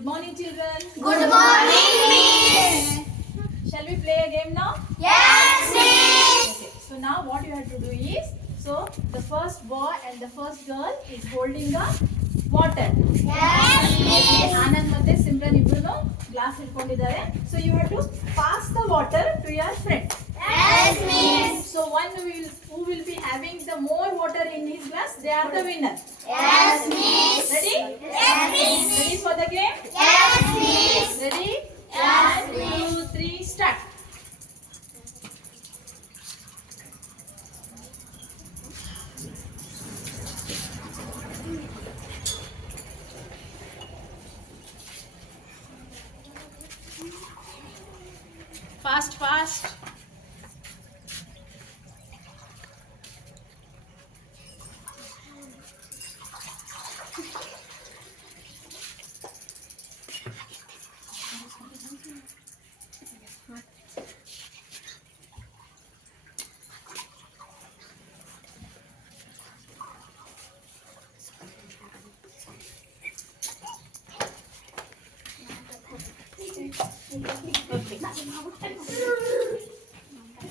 Good morning, children. Good morning, Miss. Shall we play a game now? Yes, Miss. Okay. So now what you have to do is, so the first boy and the first girl is holding the water. Yes, Miss. Anand ಮತ್ತೆ Simran ಇಬ್ರು glass ಹಿಡ್ಕೊಂಡಿದ್ದಾರೆ. So you have to pass the water to your friend. Yes, Miss. So one who will be having the more water in his glass, they are the winner. Yes, Miss. Ready? Yes, Miss. Ready for the game? Yes, Miss. Ready? Yes, 1, 2, 3, start. Fast, fast.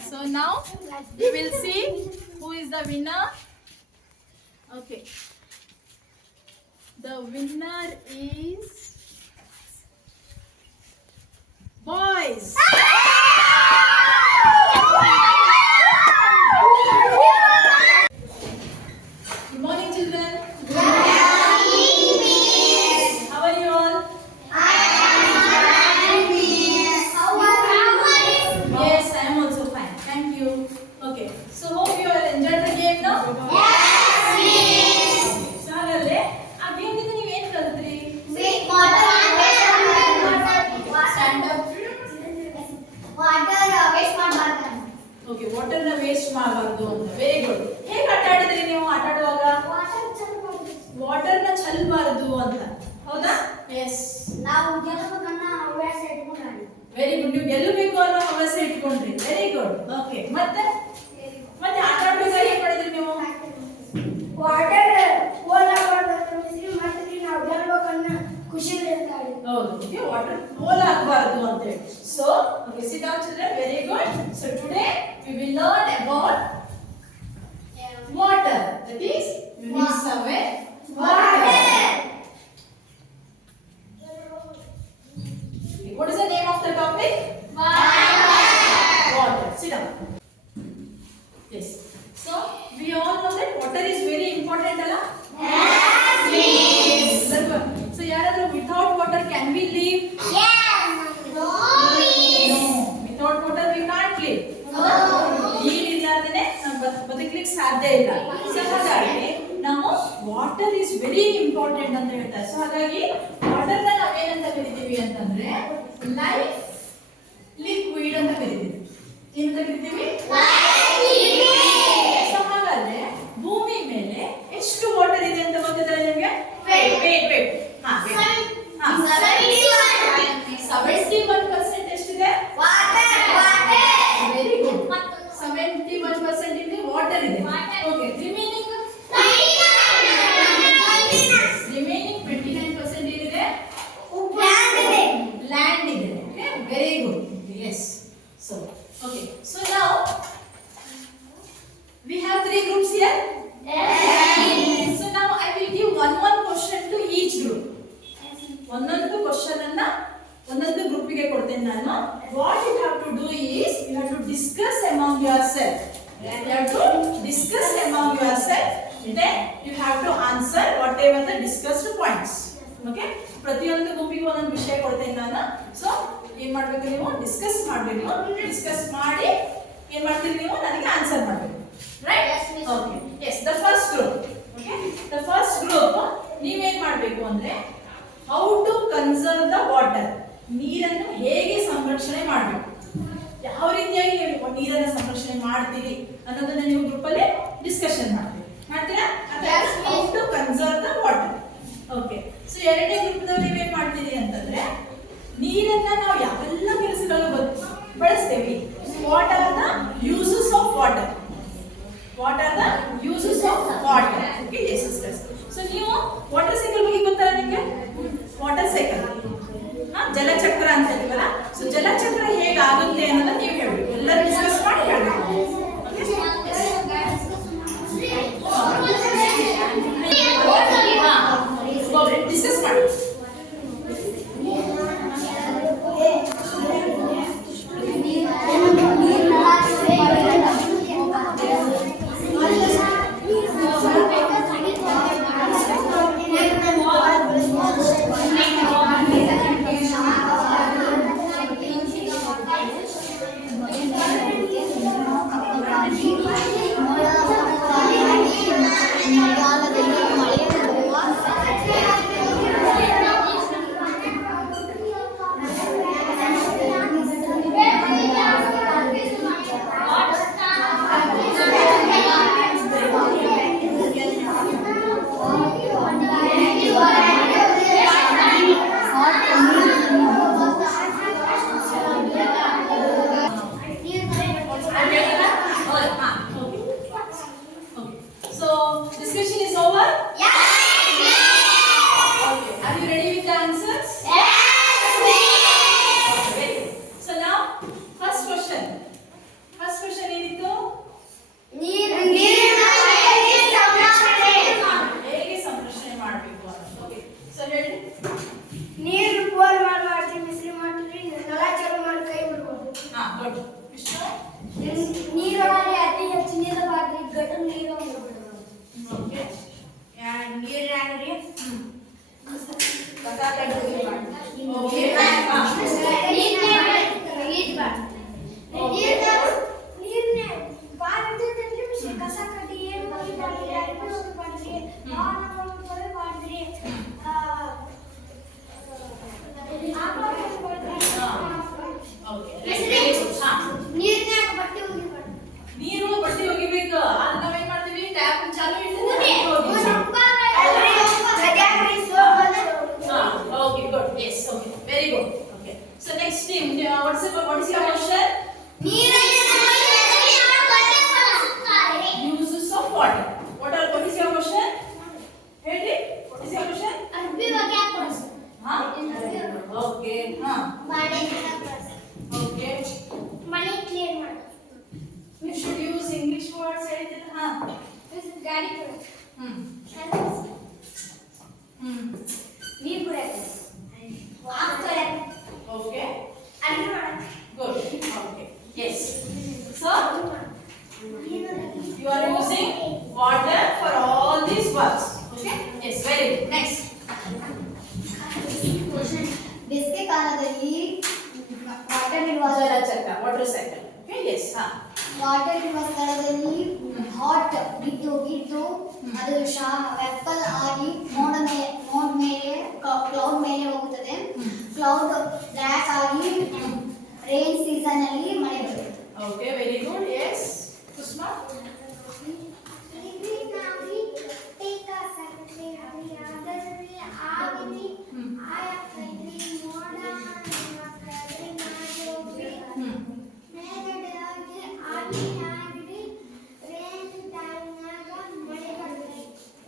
So now we will see who is the winner. Okay. The winner is boys. Good morning, children. How are you all? Yes, I am also fine. Thank you. Okay. So hope you all enjoyed the game now. So ಹಾಗಾದ್ರೆ ಆ game ಇಂದ ನೀವು ಏನು ಕಲಿತ್ರಿ? Stand up. Okay, water ನ waste ಮಾಡಬಾರದು ಅಂತ. Very good. ಹೇಗೆ ಆಟ ಆಡಿದ್ರಿ ನೀವು ಆಟ ಆಡುವಾಗ? ವಾಟರ್ ನ ಚೆಲ್ಲಬಾರದು ಅಂತ. ಹೌದಾ? ಎಸ್. Very good. ನೀವು ಗೆಲ್ಲಬೇಕು ಅನ್ನೋ ಹವ್ಯಾಸ ಇಟ್ಕೊಂಡ್ರಿ. Very good. ಓಕೆ. ಮತ್ತೆ ಆಟ ಆಡುವಾಗ ಏನು ಮಾಡಿದ್ರಿ ನೀವು? ಹೌದು. ವಾಟರ್ ಪೋಲ್ ಆಗಬಾರದು ಅಂತ ಹೇಳಿ. So, okay, sit down children. Very good. So today we will learn about water. That is, you need somewhere water. Okay, what is the name of the topic? Water. Sit down. Yes. So we all know that water is very important, Allah? So ಯಾರಾದರೂ without water can we live? No. Without water we can't live. ನೀರಿಲ್ಲದೆ ನಾವು ಬದುಕಲಿಕ್ಕೆ ಸಾಧ್ಯ ಇಲ್ಲ. So ಹಾಗಾಗಿ ನಾವು water is very important ಅಂತ ಹೇಳ್ತಾರೆ. ಸೊ ಹಾಗಾಗಿ ವಾಟರ್ ನ ನಾವೇನಂತ ಕರಿತೀವಿ ಅಂತಂದ್ರೆ ಲೈಫ್ ಲಿಕ್ವಿಡ್ ಅಂತ ಕರಿತೀವಿ. ಏನಂತ ಕರಿತೀವಿ? ಸೊ ಹಾಗಾದ್ರೆ ಭೂಮಿ ಮೇಲೆ ಎಷ್ಟು ವಾಟರ್ ಇದೆ ಅಂತ ಗೊತ್ತಿದ್ದಾರೆ ನಿಮಗೆ? ವೇಟ್. 71% ಎಷ್ಟಿದೆ? Very good. 71% ಇದೆ ವಾಟರ್ ಇದೆ. ಓಕೆ. ರಿಮೈನಿಂಗ್ 29% ಏನಿದೆ? ಲ್ಯಾಂಡ್ ಇದೆ. Okay. Very good. Yes. So okay. So now we have 3 groups here. So now I will give one question to each group. ಒಂದೊಂದು ಕ್ವಶನ್ ಅನ್ನ ಒಂದೊಂದು ಗ್ರೂಪ್ ಗೆ ಕೊಡ್ತೇನೆ ನಾನು. What you have to do is you have to discuss among yourself. You have to discuss among yourself. Then you have to answer whatever the discussed points. Okay? ಪ್ರತಿಯೊಂದು ಗುಂಪಿಗೆ ಒಂದೊಂದು ವಿಷಯ ಕೊಡ್ತೇನೆ ನಾನು. So ಏನು ಮಾಡಬೇಕು ನೀವು? ಡಿಸ್ಕಸ್ ಮಾಡಬೇಕು. ಡಿಸ್ಕಸ್ ಮಾಡಿ ಏನು ಮಾಡ್ತೀರಿ ನೀವು? ನನಗೆ ಆನ್ಸರ್ ಮಾಡಬೇಕು. Right? Okay. Yes, the first group. Okay? The first group ನೀವೇನು ಮಾಡಬೇಕು ಅಂದ್ರೆ how to conserve the water. ನೀರನ್ನು ಹೇಗೆ ಸಂರಕ್ಷಣೆ ಮಾಡಬೇಕು, ಯಾವ ರೀತಿಯಾಗಿ ನೀರನ್ನು ಸಂರಕ್ಷಣೆ ಮಾಡ್ತೀರಿ ಅನ್ನೋದನ್ನ ನೀವು ಗ್ರೂಪ್ ಅಲ್ಲಿ ಡಿಸ್ಕಷನ್ ಮಾಡ್ತೀರಾ? how to conserve the water. Okay. So ಎರಡನೇ ಗ್ರೂಪ್ ನಲ್ಲಿ ನೀವೇನ್ ಮಾಡ್ತೀರಿ ಅಂತಂದ್ರೆ ನೀರನ್ನ ನಾವು ಯಾವೆಲ್ಲ ಕೆಲಸಗಳು ಬಳಸ್ತೇವೆ. What are the uses of water? Okay, yes. So ನೀವು ವಾಟರ್ ಸೈಕಲ್ ಬಗ್ಗೆ ಗೊತ್ತಾ ನಿಮಗೆ? ವಾಟರ್ ಸೈಕಲ್ ಓಕೆ ಸೊ ಹೇಳಿ. ನೀರು ಪೋಲ್ ಮಾಡಬಾರ್ದು, ಬಿಸಿಲು ಮಾಡ್ರಿ, ನೆಲ ಚಾಲು ಮಾಡಿ ಕೈ ಬಿಡ್ಬೋದು. ಹಾ ಗುಡ್. ವಿಷ್ಣು. ನೀರೊಳಗೆ ಅತಿ ಹೆಚ್ಚು ನೀರು ಬಾರ್ದು, ಗಟ್ಟ ನೀರು ಬಿಡಬಾರ್ದು. ಓಕೆ. ನೀರಾಗ್ರಿ ಕಸ ಕಡ್ಡಿ ಮಾಡಿ. ಓಕೆ. ಕಸ ಕಡ್ಡಿ ಏನು ಮಾಡ್ರಿ, ನೀರಿನಾಗ ಬಟ್ಟೆ ಹೋಗಿಬಾರ್ದು. ನೀರು ಬಟ್ಟೆ ಒಗಿಬೇಕು. ಆಗ ನಾವೇನ್ ಮಾಡ್ತೀವಿ, ಟ್ಯಾಪ್ ಚಾಲು Okay, good. Yes, okay. Very good. Okay. So next team, what is your question? Uses of water. What is your question? Ready? What is your question? Huh? Okay. Huh. Okay. ಮನೆ clean ಮಾಡಿ, You should use English words. Huh. ಗಾಡಿ ಕೊಡು, ನೀರು ಕುಡಿಯಕ್ಕೆ, Okay. ಅಡುಗೆ ಮಾಡಕ್ಕೆ. Good. Okay. Yes. So you are using water for all these works. Okay. Yes. Very good. Next. ಬೇಸಿಗೆ ಕಾಲದಲ್ಲಿ ವಾಟರ್ ಇರುವ Jalachatka. Water cycle. Okay. Yes. Huh. Water ಇರುವ ಸ್ಥಳದಲ್ಲಿ ಹಾಟ್ ಬಿದ್ದು ಅದು ವೆಪ್ಪಲ್ ಆಗಿ ಮೋಡ ಮೇಲೆ ಕ್ಲೌಡ್ ಮೇಲೆ ಹೋಗುತ್ತದೆ. ಕ್ಲೌಡ್ ಬ್ಲ್ಯಾಕ್ ಆಗಿ ರೈನ್ ಸೀಸನ್ ಅಲ್ಲಿ ಮಳೆ ಬರುತ್ತೆ. Okay. Very good. Yes. Kusma.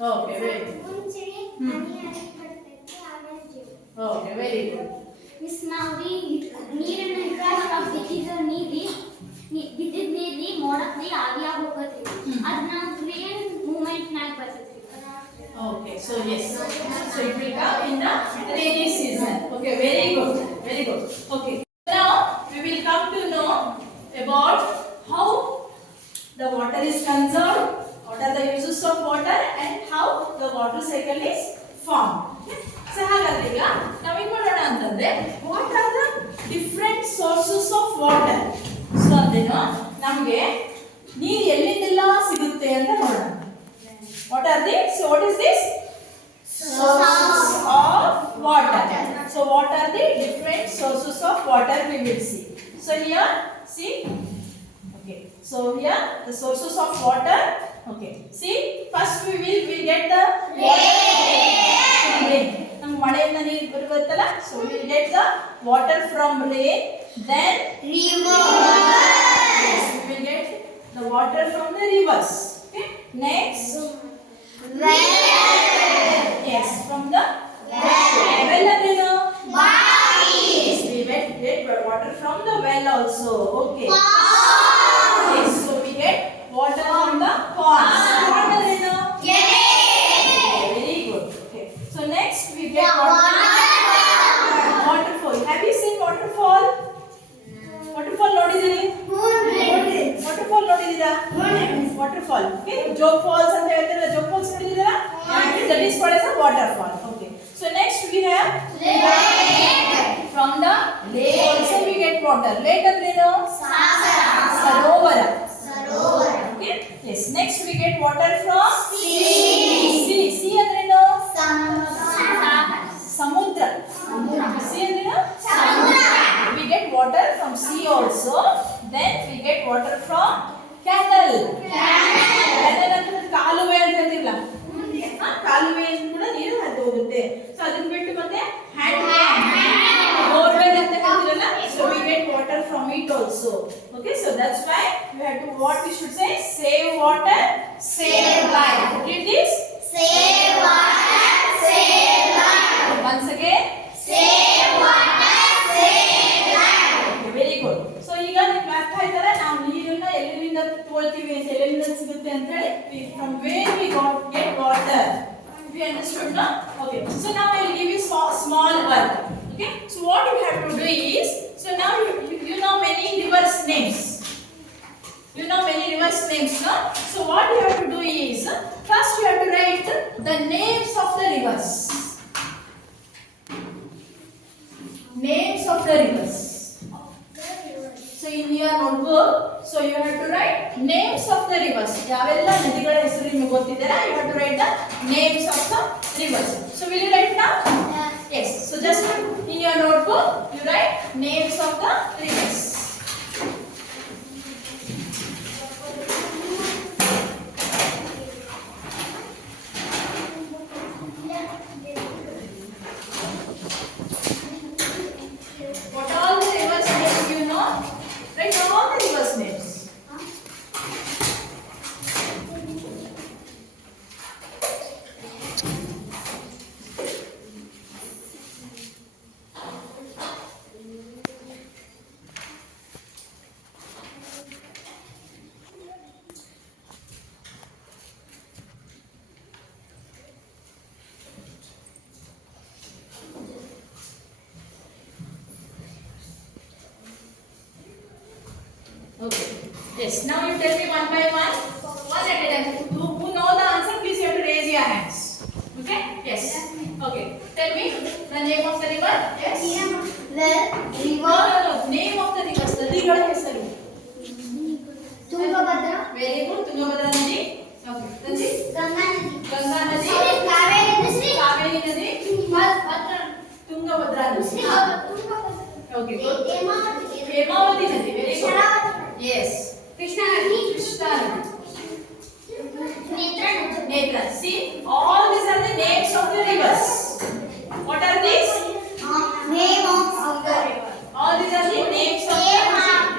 Okay. Very good. Okay. Very good. Miss ನಾವ್ರಿ ನೀರನ್ನ ಇಟ್ಟಾಗ ಬಿದ್ದಿದ್ದ ನೀರಿ ಮೋಡಕ್ರಿ ಆವಿಯಾಗಿ ಹೋಗತ್ರಿ. ಅದ್ ನಾವು ಕ್ರೇನ್ ಮೂವ್ಮೆಂಟ್ ನಾಗ ಬರ್ತೈತ್ರಿ. Okay. So yes. So it will come in the rainy season. Okay. Very good. Very good. Okay. Now we will come to know about how the water is conserved. What are the uses of water and how the water cycle is formed. So ಹಾಗಾದ್ರೆ ಈಗ ನಾವೇನ್ ಮಾಡೋಣ ಅಂತಂದ್ರೆ what are the different sources of water. So ಅದೇನು ನಮಗೆ ನೀರು ಎಲ್ಲಿಂದೆಲ್ಲ ಸಿಗುತ್ತೆ ಅಂತ ನೋಡೋಣ. What are they? So what is this? Sources of water. So what are the different sources of water we will see. So here see. Okay. So here the sources of water. Okay. See, first we will get the rain. Nam ಮಳೆಯಿಂದ ನೀರು ಬರುತ್ತಲ್ಲ. So we will get the water from rain. Then yes, we will get the water from the rivers. Okay. Next. Yes, from the well andrenu. Yes, we get water from the well also. Okay. Yes, so we get water from the ponds. Pond andrenu. Very good. Okay. So next we get waterfall. Have you seen waterfall? Waterfall ನೋಡಿದಿರಿ? Waterfall ನೋಡಿದಿರಾ? Waterfall. Okay. Joke falls ಅಂತ ಹೇಳ್ತಾರೆ. Joke falls ನೋಡಿದಿರಾ? That is called as a waterfall. Okay. So next we have from the lake also we get water. Lake andrenu? Sarovara. Okay. Yes. Next we get water from sea. Sea andrenu? Samudra. Sea andrenu? We get water from sea also. Then we get water from canal. Canal ಅಂದ್ರೆ ಕಾಲುವೆ ಅಂತ ಹೇಳ್ತಿರಲ್ಲ. ಕಾಲುವೆಯಿಂದ ಕೂಡ ನೀರು ಹರಿದು ಹೋಗುತ್ತೆ. So ಅದನ್ನ ಬಿಟ್ಟು ಮತ್ತೆ ಹ್ಯಾಂಡ್ ಬೋರ್ವೆಲ್ ಅಂತ ಹೇಳ್ತಿರಲ್ಲ. So we get water from it also. Okay, so that's why we have to what we should say, save water, save life. Read this. Once again. Very good. So ಈಗ ನಿಮ್ಗೆ ಅರ್ಥ ಆಯ್ತಲ್ಲ ನಾವು ನೀರನ್ನ ಎಲ್ಲಿಂದ ತಗೊಳ್ತೀವಿ ಅಂತ ಎಲ್ಲಿಂದ ಸಿಗುತ್ತೆ ಅಂತ ಹೇಳಿ from where we get water. We understood now? Okay. So now I will give you small work. Okay. So what you have to do is, so now you know many rivers names. You know many rivers names, no? So what you have to do is, first you have to write the names of the rivers. Names of the rivers. So in your notebook, so you have to write names of the rivers. ಯಾವೆಲ್ಲ ನದಿಗಳ ಹೆಸರು ನಿಮಗೆ ಗೊತ್ತಿದೆಯಲ್ಲ, you have to write the names of the rivers. So will you write now? Yes. So just in your notebook, you write names of the rivers. What all the rivers names you know? Write all the rivers names. Okay. Yes. Now you tell me one by one at a time. Who know the answer? Please you have to raise your hands. Okay? Yes. Okay. Tell me the name of the river. Yes. The No. Name of the rivers. ನದಿಗಳ ಹೆಸರು. Tungabhadra. Very good. Tungabhadra ನದಿ. Okay. ನದಿ. ಗಂಗಾ ನದಿ. ಗಂಗಾ ನದಿ. ಕಾವೇರಿ ನದಿ. ಕಾವೇರಿ ನದಿ. ತುಂಗಭದ್ರಾ ನದಿ. Okay. Good. Hemavathi ನದಿ. Very good. Yes. ಕೃಷ್ಣಾ ನದಿ. Krishna nadi. ನೇತ್ರಾ ನದಿ. Netra. See, all these are the names of the rivers. What are these? Name of the river. All these are the names of the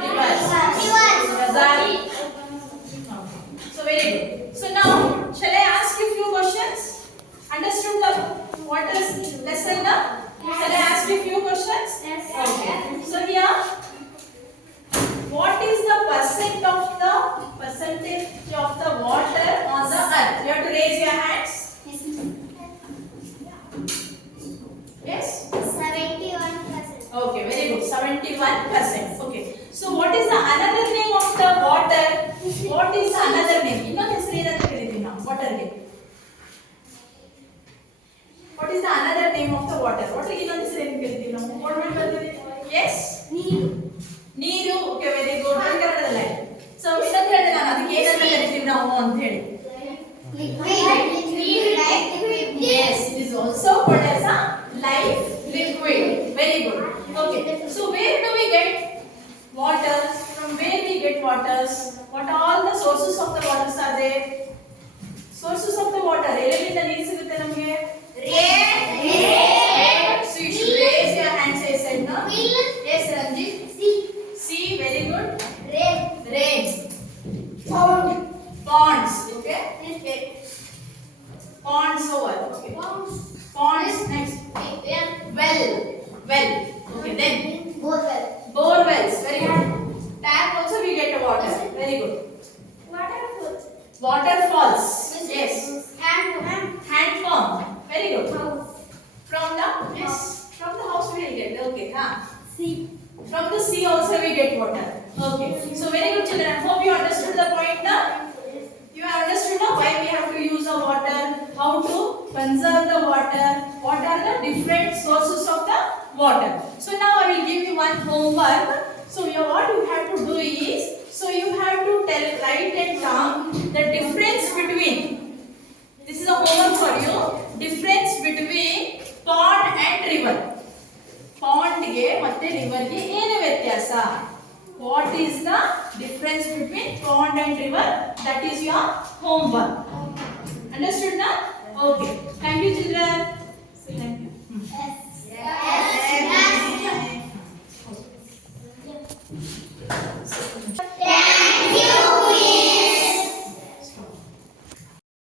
rivers. Gazali. So very good. So now, shall I ask you few questions? Understood the what is lesson now? Shall I ask you few questions? Yes. Okay. So here, what is the percentage of the water on the earth? You have to raise your hands. Yes. 71%. Okay, very good. 71%. Okay. So what is the another name of the water? What is the another name? ಇನ್ನೊಂದು ಹೆಸರು ಏನಂತ ಹೇಳಿದ್ವಿ ನಾವು ವಾಟರ್ಗೆ. What is the another name of the water? ವಾಟರ್ಗೆ ಇನ್ನೊಂದು ಹೆಸರು ಏನು ಕರಿತೀವಿ ನಾವು? ನೋಡ್ಬಿಟ್ಟು ಬರ್ತೀವಿ. Yes. ನೀರು. ನೀರು. Okay, very good. ಕನ್ನಡದಲ್ಲೇ. So ಇನ್ನೊಂದು ಹೇಳಿದೆ ನಾನು ಅದಕ್ಕೆ ಏನಂತ ಕರಿತೀವಿ ನಾವು ಅಂತ ಹೇಳಿ. Yes, it is also called as a life liquid. Very good. Okay. So where do we get water? From where we get waters? What all the sources of the waters are there? Sources of the water. ಎಲ್ಲಿಂದ ನೀರು ಸಿಗುತ್ತೆ ನಮಗೆ? Rain. So you should raise your hands. I said no. Yes, Ranjit. Sea. Very good. Rain. Ponds. Okay. Ponds over. Okay. Ponds next. Well. Okay. Then borewells. Very good. Tap also we get water. Very good. Waterfalls. Yes. Hand pump. Very good. From the house we will get. Okay. From the sea also we get water. Okay. So very good children. I hope you understood the point now. You have understood now why we have to use the water, how to conserve the water, what are the different sources of the water. So now I will give you one homework. So what you have to do is, so you have to write and down the difference between, this is a homework for you, difference between pond and river. Pond ಗೆ ಮತ್ತೆ river ಗೆ ಏನು ವ್ಯತ್ಯಾಸ? What is the difference between pond and river? That is your homework. Understood now? Okay. Thank you, children. Thank you. Yes.